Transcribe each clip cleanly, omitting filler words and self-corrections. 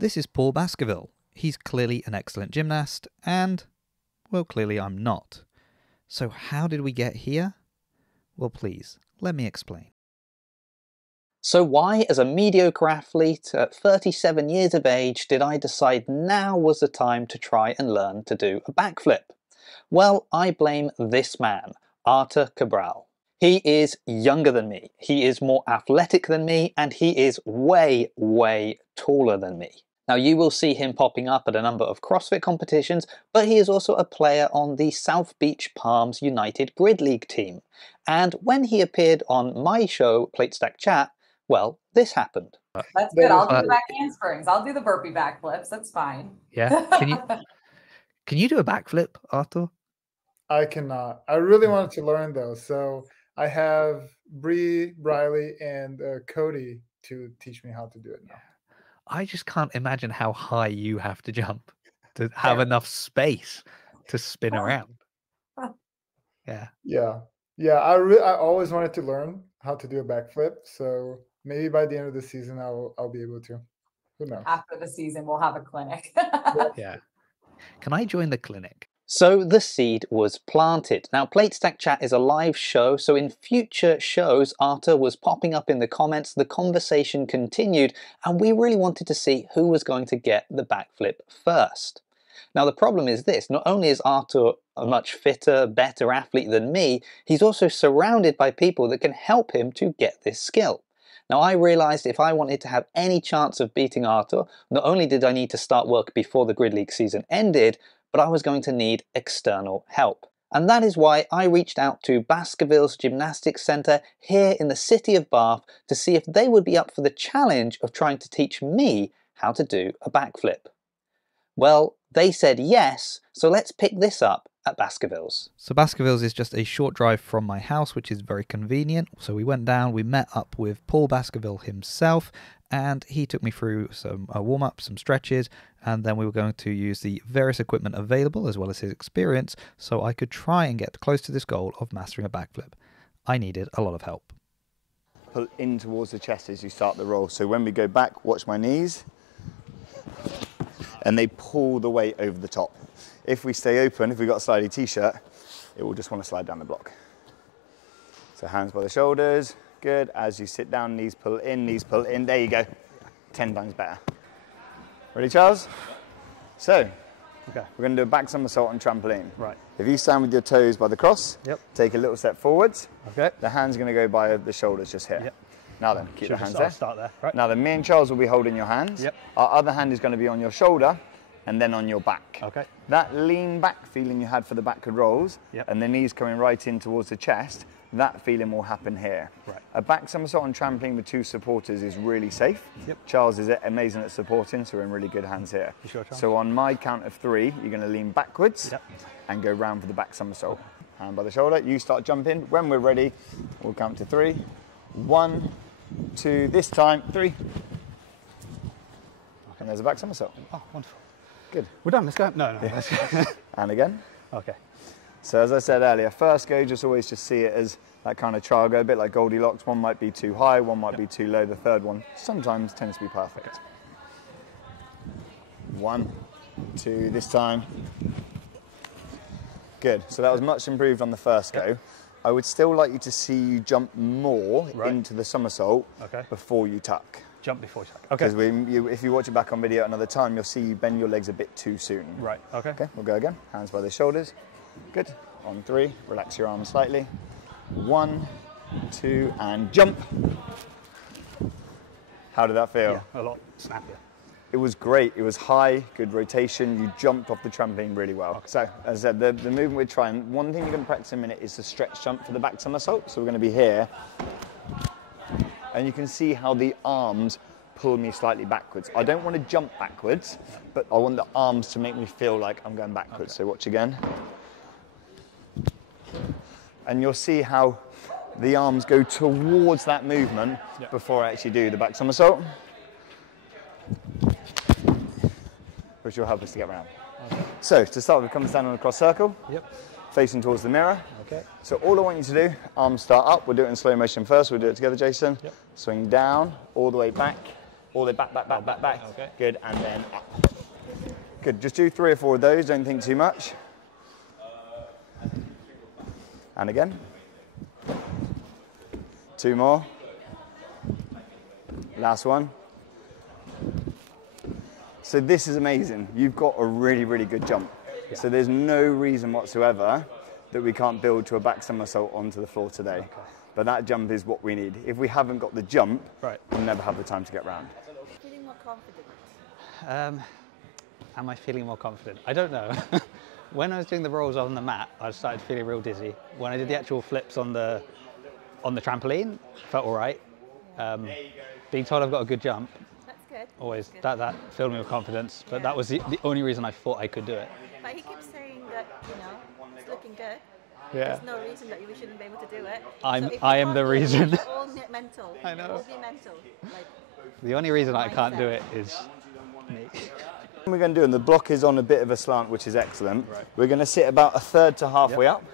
This is Paul Baskerville. He's clearly an excellent gymnast, and, well, clearly I'm not. So how did we get here? Well, please, let me explain. So why, as a mediocre athlete at 37 years of age, did I decide now was the time to try and learn to do a backflip? Well, I blame this man, Artur Cabral. He is younger than me, he is more athletic than me, and he is way, way taller than me. Now, you will see him popping up at a number of CrossFit competitions, but he is also a player on the South Beach Palms United Grid League team. And when he appeared on my show, Plate Stack Chat, well, this happened. That's good. I'll do the back handsprings. I'll do the burpee backflips. That's fine. Yeah. Can you do a backflip, Artur? I cannot. I really wanted to learn though, so I have Bree, Riley, and Cody to teach me how to do it now. I just can't imagine how high you have to jump to have enough space to spin around. Yeah. I always wanted to learn how to do a backflip, so maybe by the end of the season I'll be able to. Who knows? After the season, we'll have a clinic. Yeah. Can I join the clinic? So the seed was planted. Now, Plate Stack Chat is a live show, so in future shows, Artur was popping up in the comments, the conversation continued, and we really wanted to see who was going to get the backflip first. Now, the problem is this: not only is Artur a much fitter, better athlete than me, he's also surrounded by people that can help him to get this skill. Now, I realized if I wanted to have any chance of beating Artur, not only did I need to start work before the Grid League season ended, but I was going to need external help. And that is why I reached out to Baskerville's Gymnastics Centre here in the city of Bath to see if they would be up for the challenge of trying to teach me how to do a backflip. Well, they said yes, so let's pick this up at Baskerville's. So Baskerville's is just a short drive from my house, which is very convenient. So we went down, we met up with Paul Baskerville himself, and he took me through some warm-up, some stretches, and then we were going to use the various equipment available as well as his experience so I could try and get close to this goal of mastering a backflip. I needed a lot of help. Pull in towards the chest as you start the roll. So when we go back, watch my knees, and they pull the weight over the top. If we stay open, if we've got a slidey t-shirt, it will just want to slide down the block. So hands by the shoulders, good. As you sit down, knees pull in, there you go. 10 times better. Ready, Charles? So, we're going to do a back somersault on trampoline. Right. If you stand with your toes by the cross, take a little step forwards. Okay. The hand's going to go by the shoulders just here. Yep. Now then, keep the hands there. Start there. Right. Now then, me and Charles will be holding your hands. Yep. Our other hand is going to be on your shoulder and then on your back. Okay. That lean back feeling you had for the backward rolls and the knees coming right in towards the chest, that feeling will happen here. Right. A back somersault on trampoline with two supporters is really safe. Yep. Charles is amazing at supporting, so we're in really good hands here. You sure, Charles? So on my count of 3, you're going to lean backwards and go round for the back somersault. Hand by the shoulder, you start jumping. When we're ready, we'll count to 3. 1, 2, this time, 3. And there's a back somersault. Oh, wonderful. Good. We're done, let's go. No, let's go. And again. Okay. So as I said earlier, first go, always see it as that kind of trial go, a bit like Goldilocks. One might be too high, one might be too low. The third one sometimes tends to be perfect. 1, 2, this time. Good. So that was much improved on the first go. I would still like you to see you jump more into the somersault before you tuck. Jump before you tuck. Okay. Because if you watch it back on video another time, you'll see you bend your legs a bit too soon. Right. Okay. Okay, we'll go again. Hands by the shoulders. Good. On 3, relax your arms slightly. 1, 2, and jump. How did that feel? Yeah, a lot snappier. It was great. It was high, good rotation. You jumped off the trampoline really well. Okay. So, as I said, the movement we're trying, one thing you're going to practice in a minute is the stretch jump for the back somersault. So we're going to be here. And you can see how the arms pull me slightly backwards. I don't want to jump backwards, but I want the arms to make me feel like I'm going backwards. So watch again. And you'll see how the arms go towards that movement before I actually do the back somersault, which will help us to get around. Okay. So to start with, come stand on a cross circle, facing towards the mirror. Okay. So all I want you to do, arms start up. We'll do it in slow motion first. We'll do it together, Jason. Swing down, all the way back, All the way back, back, back, back, back. Okay. Good, and then up. Good, just do 3 or 4 of those, don't think too much. And again. 2 more. Last one. So this is amazing. You've got a really, really good jump. Yeah. So there's no reason whatsoever that we can't build to a back somersault onto the floor today. Okay. But that jump is what we need. If we haven't got the jump, we'll never have the time to get round. Feeling more confident? Am I feeling more confident? I don't know. When I was doing the rolls on the mat, I started feeling real dizzy. When I did the actual flips on the trampoline, felt all right. Being told I've got a good jump, that's good. Always That's good. that filled me with confidence. But that was the only reason I thought I could do it. But he keeps saying that it's looking good. Yeah. There's no reason that we shouldn't be able to do it. I am the reason. It's all mental. I know. It will be mental. Like, The only reason I can't do it is me. What we're going to do, and the block is on a bit of a slant, which is excellent. Right. We're going to sit about 1/3 to halfway up.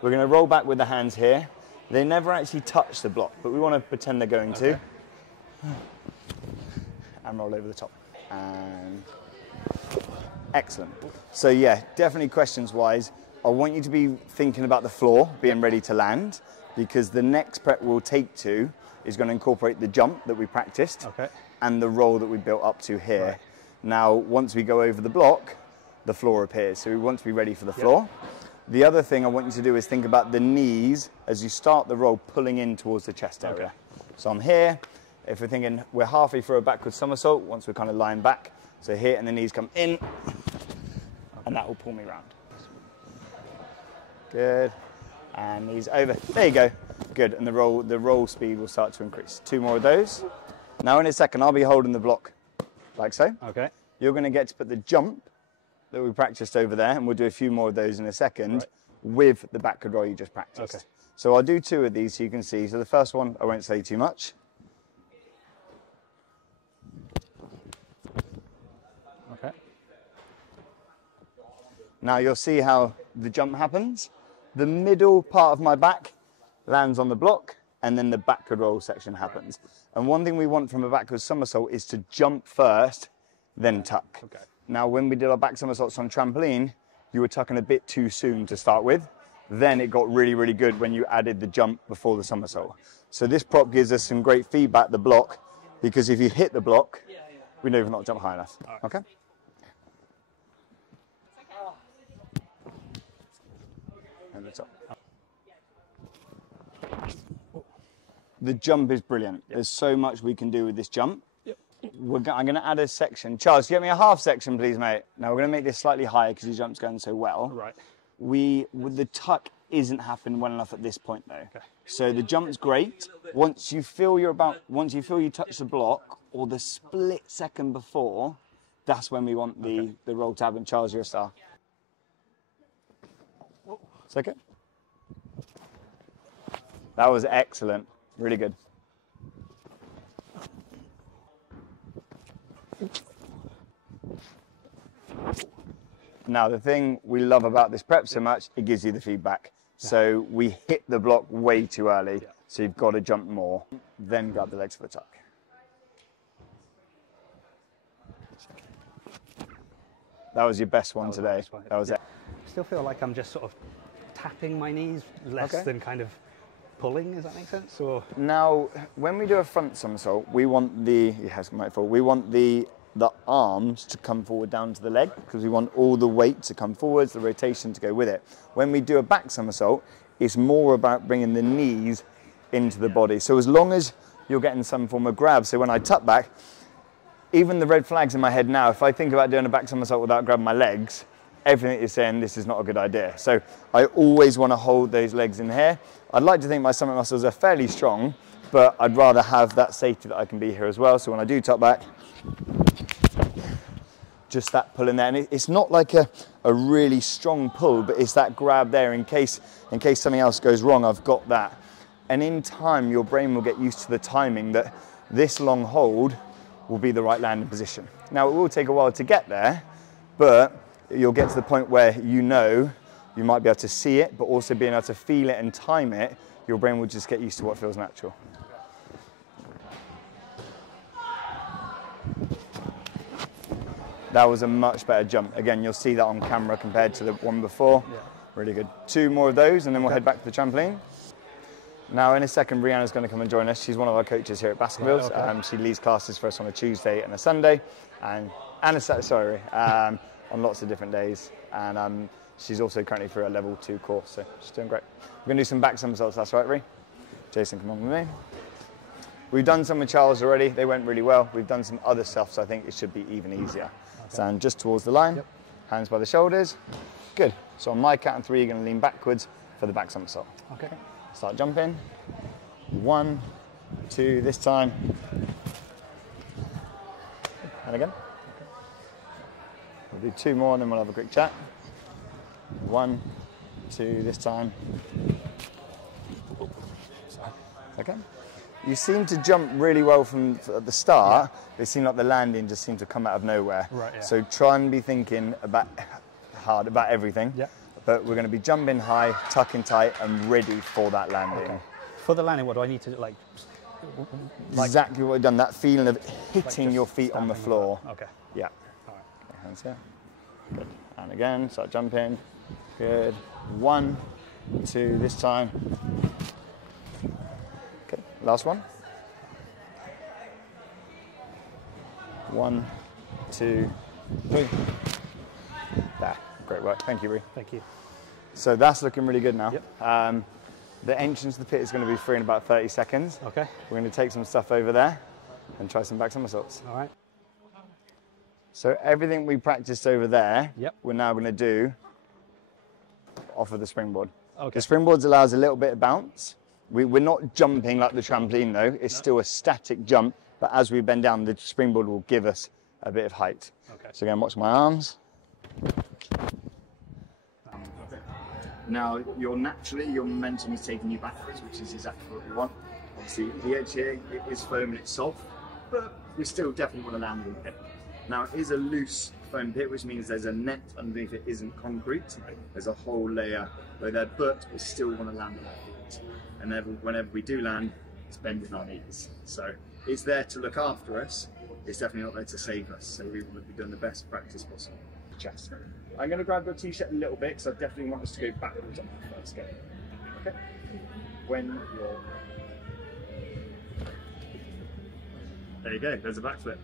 We're going to roll back with the hands here. They never actually touch the block, but we want to pretend they're going to. And roll over the top. And excellent. So yeah, definitely questions-wise, I want you to be thinking about the floor, being ready to land, because the next prep we'll take to is going to incorporate the jump that we practiced and the roll that we built up to here. Right. Now, once we go over the block, the floor appears. So we want to be ready for the floor. The other thing I want you to do is think about the knees as you start the roll pulling in towards the chest area. So I'm here. If we're thinking we're halfway through a backward somersault, once we're kind of lying back. So here, and the knees come in, and that will pull me round. Good. And knees over. There you go. Good. And the roll speed will start to increase. 2 more of those. Now in a second, I'll be holding the block like so. Okay. You're going to get to put the jump that we practiced over there, and we'll do a few more of those in a second with the backward roll you just practiced. Okay. So I'll do 2 of these so you can see. So the first one, I won't say too much. Okay. Now you'll see how the jump happens. The middle part of my back lands on the block, and then the backward roll section happens. And one thing we want from a backward somersault is to jump first, then tuck. Okay. Now, when we did our back somersaults on trampoline, you were tucking a bit too soon to start with. Then it got really, really good when you added the jump before the somersault. So this prop gives us some great feedback, the block, because if you hit the block, we know you've not jumped high enough. Okay? And the top. The jump is brilliant. There's so much we can do with this jump. I'm going to add a section. Charles, get me a half section, please, mate. Now, we're going to make this slightly higher because your jump's going so well. Right. The tuck isn't happening well enough at this point, though. Okay. So the jump's great. Once you feel you touch the block, or the split second before, that's when we want the roll tab. And Charles, you're a star. Second. That was excellent. Really good. Now, the thing we love about this prep so much, it gives you the feedback. So we hit the block way too early, so you've got to jump more, then grab the legs for the tuck. That was your best one today. That was it. I still feel like I'm just sort of tapping my knees less than kind of pulling. Does that make sense? Or now, when we do a front somersault, we want the arms to come forward down to the leg, because we want all the weight to come forwards, the rotation to go with it. When we do a back somersault, it's more about bringing the knees into the body. So as long as you're getting some form of grab, so when I tuck back, even the red flags in my head now, if I think about doing a back somersault without grabbing my legs, everything is saying this is not a good idea. So I always want to hold those legs in here. I'd like to think my stomach muscles are fairly strong, but I'd rather have that safety that I can be here as well. So when I do tuck back, just that pull in there. And it's not like a really strong pull, but it's that grab there in case something else goes wrong, I've got that. And in time, your brain will get used to the timing that this long hold will be the right landing position. Now, it will take a while to get there, but you'll get to the point where you know you might be able to see it, but also being able to feel it and time it, your brain will just get used to what feels natural. That was a much better jump. Again, you'll see that on camera compared to the one before. Yeah. Really good. 2 more of those, and then we'll head back to the trampoline. Now, in a second, Brianna's going to come and join us. She's one of our coaches here at Baskervilles. Right, okay. She leads classes for us on a Tuesday and a Sunday, on lots of different days. And she's also currently through a level 2 course, so she's doing great. We're going to do some back somersaults, that's right, Ree? Jason, come on with me. We've done some with Charles already. They went really well. We've done some other stuff, so I think it should be even easier. Okay. Stand just towards the line, hands by the shoulders. Good. So on my count of 3, you're going to lean backwards for the back somersault. Okay. Start jumping. 1, 2, this time. And again. We'll do 2 more and then we'll have a quick chat. 1, 2, this time. Okay. You seem to jump really well from at the start. It seemed like the landing just seemed to come out of nowhere. Right, yeah. So try and be thinking about everything. Yeah. But we're going to be jumping high, tucking tight, and ready for that landing. Okay. For the landing, what do I need to do? Like exactly what we've done. That feeling of hitting your feet on the floor. Okay. Yeah. All right. Okay, hands here. Good. And again, start jumping. Good. 1, 2, this time. Okay, last one. 1, 2, 3. There. Great work. Thank you, Ree. Thank you. So that's looking really good now. Yep. The entrance to the pit is going to be free in about 30 seconds. Okay. We're going to take some stuff over there and try some back somersaults. All right. So everything we practiced over there, Yep. we're now going to do off of the springboard. Okay. The springboard allows a little bit of bounce. We're not jumping like the trampoline though. It's still a static jump, but as we bend down, the springboard will give us a bit of height. Okay. So again, watch my arms. Now, your momentum is taking you backwards, which is exactly what we want. Obviously, the edge here it is foam and it's soft, but we still definitely want to land in the pit. Now, it is a loose foam pit, which means there's a net underneath it isn't concrete. There's a whole layer below there, but we still want to land on our feet. And whenever we do land, it's bending our knees. So it's there to look after us. It's definitely not there to save us. So we want to be doing the best practice possible. Chest. I'm going to grab your t-shirt a little bit because I definitely want us to go backwards on that first go. Okay? When you're... There you go, there's a backflip.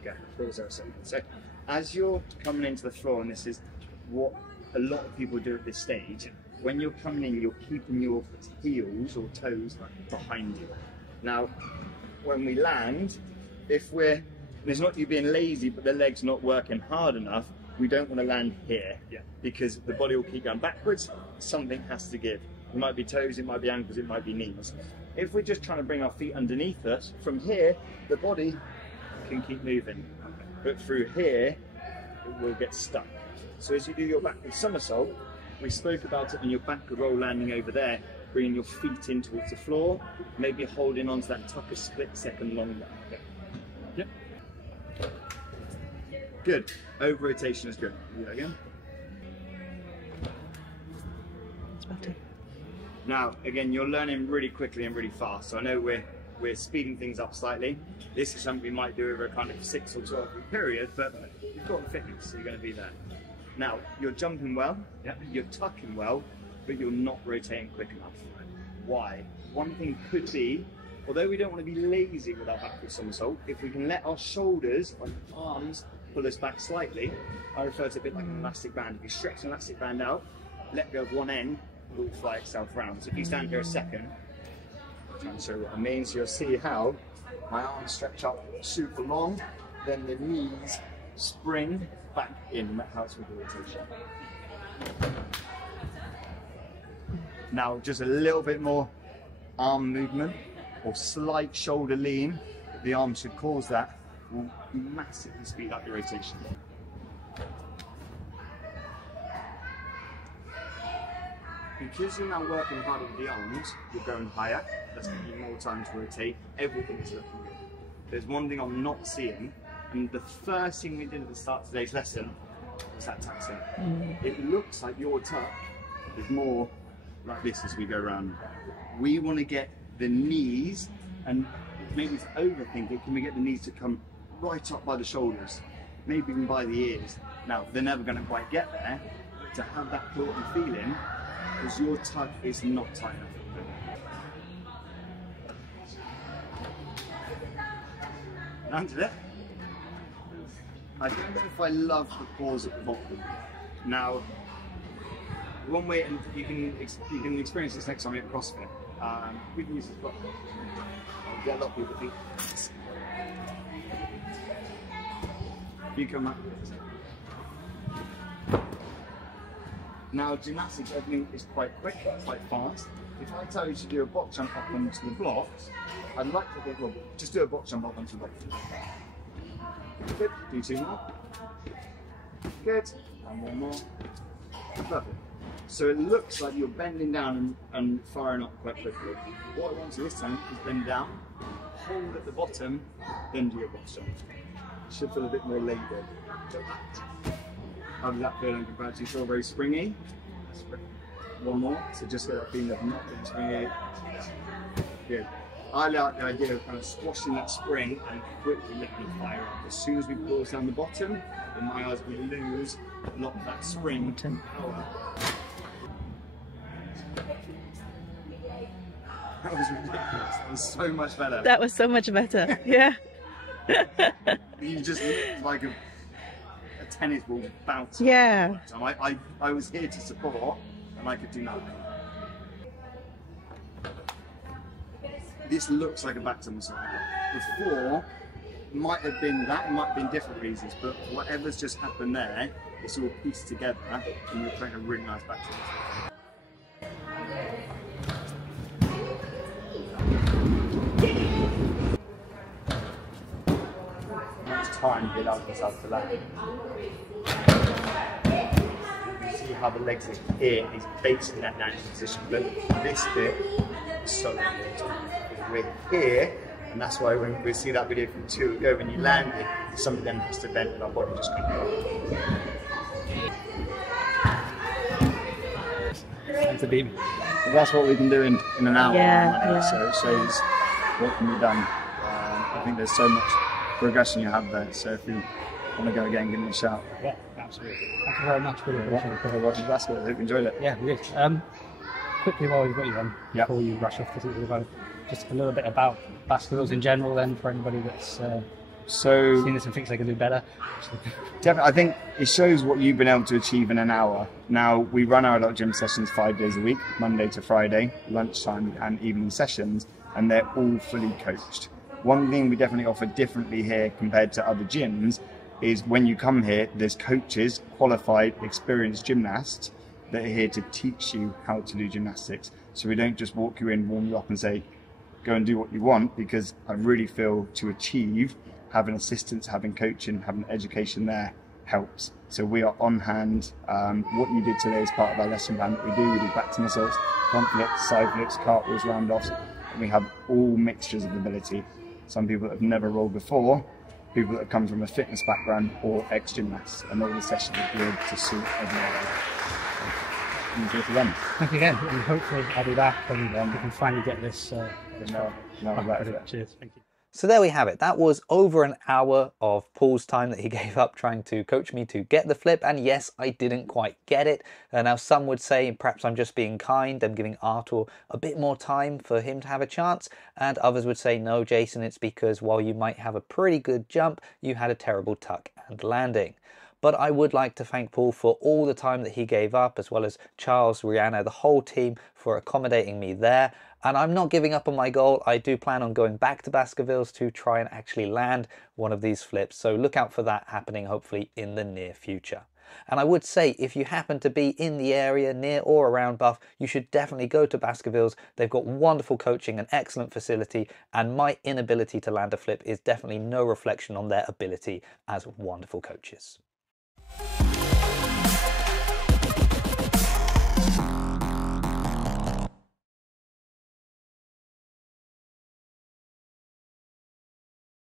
Okay, pause there a second. So, as you're coming into the floor, and this is what a lot of people do at this stage, when you're coming in, you're keeping your heels or toes behind you. Now, when we land, if it's not you being lazy, but the leg's not working hard enough, we don't want to land here because the body will keep going backwards. Something has to give. It might be toes, it might be ankles, it might be knees. If we're just trying to bring our feet underneath us, from here, the body can keep moving. But through here, it will get stuck. So as you do your backward somersault, we spoke about it on your backward roll landing over there, bringing your feet in towards the floor, maybe holding onto that tuck a split second longer. Okay. Yep. Good. Over rotation is good. Do that again. Now, again, you're learning really quickly and really fast. So I know we're speeding things up slightly. This is something we might do over a kind of 6 or 12 week period, but you've got the fitness, so you're going to be there. Now, you're jumping well, you're tucking well, but you're not rotating quick enough. Why? One thing could be, although we don't want to be lazy with our backward somersault, if we can let our shoulders and arms pull us back slightly, I refer to it a bit like an elastic band. If you stretch an elastic band out, let go of one end, it will fly itself round. So if you stand here a second, I'm trying to show you what I mean, so you'll see how my arms stretch up super long, then the knees spring back in. That helps with the rotation. Now, just a little bit more arm movement or slight shoulder lean, the arm should cause that, will massively speed up your rotation. Because you're now working harder with the arms, you're going higher, that's going to give you more time to rotate, everything's looking good. There's one thing I'm not seeing, and the first thing we did at the start of today's lesson was that tuck in. It looks like your tuck is more like this as we go around. We want to get the knees, and maybe to overthink it, can we get the knees to come right up by the shoulders, maybe even by the ears? Now, they're never going to quite get there, but to have that thought and feeling, because your tuck is not tight enough. Landed it. I don't know if I love the pause at the bottom. Now, one way, and you can experience this next time you're at CrossFit. We can use this block. I'll get a lot of people think. You come up with it. Now, gymnastics, everything is quite quick, quite fast. If I tell you to do a box jump up onto the blocks, I'd like to think, well, just do a box jump up onto the blocks. Good. Do 2 more. Good. And 1 more. Lovely. So it looks like you're bending down and firing up quite quickly. What I want to this time is bend down, hold at the bottom, then do your box jump. Should feel a bit more laboured. How does that feel in comparison? You feel very springy? 1 more. So just get that feeling of not being springy. Good. I like the idea of kind of squashing that spring and quickly letting it fire up. As soon as we close down the bottom, in my eyes, we lose a lot of that spring power. That was ridiculous. That was so much better. That was so much better. Yeah. You just looked like a tennis ball bouncing. Yeah. I was here to support, and I could do nothing. This looks like a back to massage. Before, might have been that, it might have been different reasons, but whatever's just happened there, it's all pieced together, and you're creating a really nice back to massage. Time he allows himself to land. You see how the legs are here, he's basing that natural position, but this bit is so important. We're here, and that's why when we see that video from 2 ago, when you land it, something then has to bend and our body just comes up. Thanks to beat me. So that's what we can do in an hour. Yeah. So it shows what can be done. I think there's so much progression you have there, so if you want to go again, give me a shout. Yeah, absolutely. Thank you very much for the appreciate For watching basketball. I hope you enjoyed it. Yeah, we did. Quickly while we've got you on, before you rush off to see about it, just a little bit about basketballs in general then, for anybody that's seen this and thinks they can do better. Definitely, I think it shows what you've been able to achieve in an hour. Now, we run our adult gym sessions 5 days a week, Monday to Friday, lunchtime and evening sessions, and they're all fully coached. One thing we definitely offer differently here compared to other gyms is when you come here, there's coaches, qualified, experienced gymnasts that are here to teach you how to do gymnastics. So we don't just walk you in, warm you up and say, go and do what you want, because I really feel to achieve, having assistance, having coaching, having education there helps. So we are on hand. What you did today is part of our lesson plan that we do. We do back to missiles, front flips, side flips, cartwheels, round-offs. And we have all mixtures of ability. Some people that have never rolled before, people that have come from a fitness background or ex-gymnasts, and all the sessions are geared to suit everyone. Enjoy for them. Thank you again, and hopefully I'll be back and we can finally get this. Cheers, thank you. So there we have it. That was over an hour of Paul's time that he gave up trying to coach me to get the flip. And yes, I didn't quite get it. Now some would say perhaps I'm just being kind. I'm giving Artur a bit more time for him to have a chance. And others would say, no, Jason, it's because while you might have a pretty good jump, you had a terrible tuck and landing. But I would like to thank Paul for all the time that he gave up, as well as Charles, Rihanna, the whole team for accommodating me there. And I'm not giving up on my goal. I do plan on going back to Baskervilles to try and actually land one of these flips. So look out for that happening hopefully in the near future. And I would say if you happen to be in the area near or around Buff, you should definitely go to Baskervilles. They've got wonderful coaching and excellent facility, and my inability to land a flip is definitely no reflection on their ability as wonderful coaches.